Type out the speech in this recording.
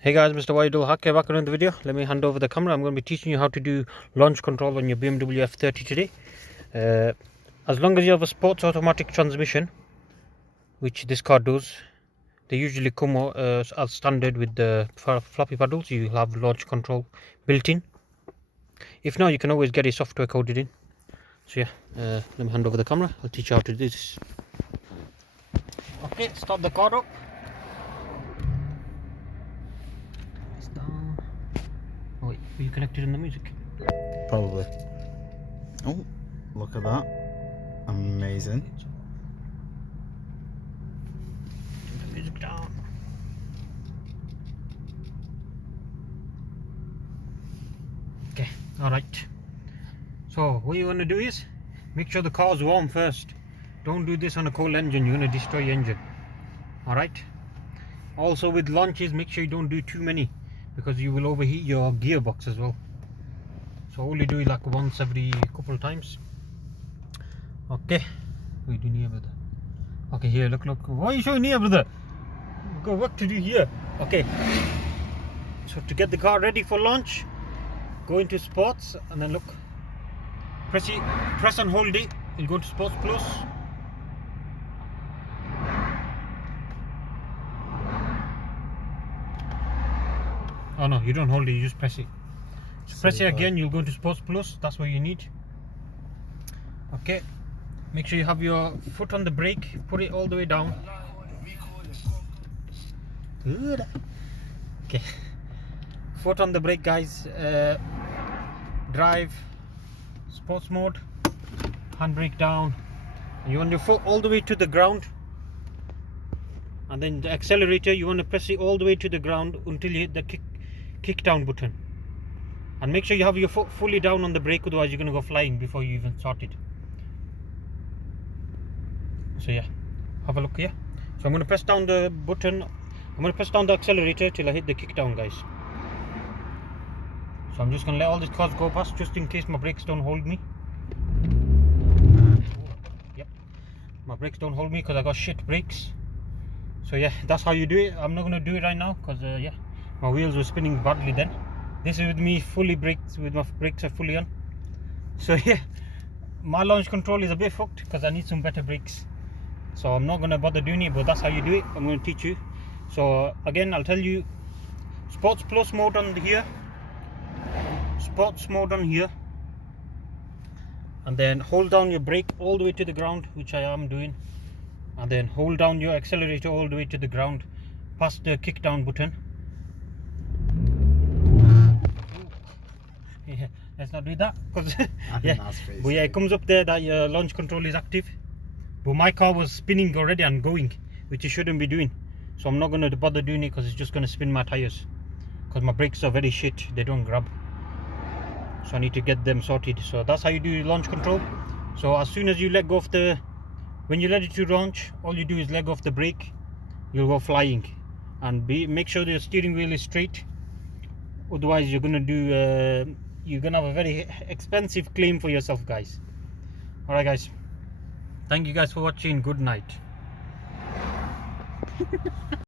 Hey guys, MrWaheedulHaque back on another video. Let me hand over the camera. I'm going to be teaching you how to do launch control on your BMW F30 today. As long as you have a sports automatic transmission, which this car does, they usually come as standard with the Flappy paddles. You have launch control built in. If not, you can always get a software coded in. So yeah, let me hand over the camera. I'll teach you how to do this. Okay, start the car up. Oh wait, are you connected in the music? Probably. Oh, look at that. Amazing. Turn the music down. Okay, alright. So what you want to do is make sure the car is warm first. Don't do this on a cold engine, you're going to destroy your engine. Alright. Also with launches, make sure you don't do too many, because you will overheat your gearbox as well. So only do it like once every couple of times. Okay. Wait, do near brother. Okay, here, look. Why are you showing near brother? We've got work to do here. Okay. So to get the car ready for launch, go into sports and then look. Press and hold it. You'll go to sports plus. Oh no, you don't hold it, you just press it. So press it again, you'll go to Sports Plus, that's what you need. Okay, make sure you have your foot on the brake, put it all the way down. Good. Okay, foot on the brake guys, drive, sports mode, handbrake down. You want your foot all the way to the ground. And then the accelerator, you want to press it all the way to the ground until you hit the kick down button, and make sure you have your foot fully down on the brake, otherwise you're going to go flying before you even start it. So yeah, have a look here. So I'm going to press down the button, I'm going to press down the accelerator till I hit the kick down guys. So I'm just going to let all these cars go past just in case my brakes don't hold me. Yep, my brakes don't hold me because I got shit brakes. So yeah, that's how you do it. I'm not going to do it right now because yeah, my wheels were spinning badly then. This is with me fully braked, with my brakes are fully on. So yeah, my launch control is a bit fucked because I need some better brakes. So I'm not going to bother doing it, but that's how you do it. I'm going to teach you. So again, I'll tell you, Sports Plus mode on here, Sports mode on here, and then hold down your brake all the way to the ground, which I am doing, and then hold down your accelerator all the way to the ground past the kick down button. Yeah, let's not do that because yeah, but yeah, it comes up there that your launch control is active, but my car was spinning already and going, which it shouldn't be doing. So I'm not going to bother doing it because it's just going to spin my tires, because my brakes are very shit, they don't grab. So I need to get them sorted. So that's how you do launch control. So as soon as you let go of the, when you're ready to launch, all you do is let go of the brake, you'll go flying. And make sure the steering wheel is straight, otherwise you're gonna do you're gonna have a very expensive claim for yourself guys. Alright guys, thank you guys for watching. Good night.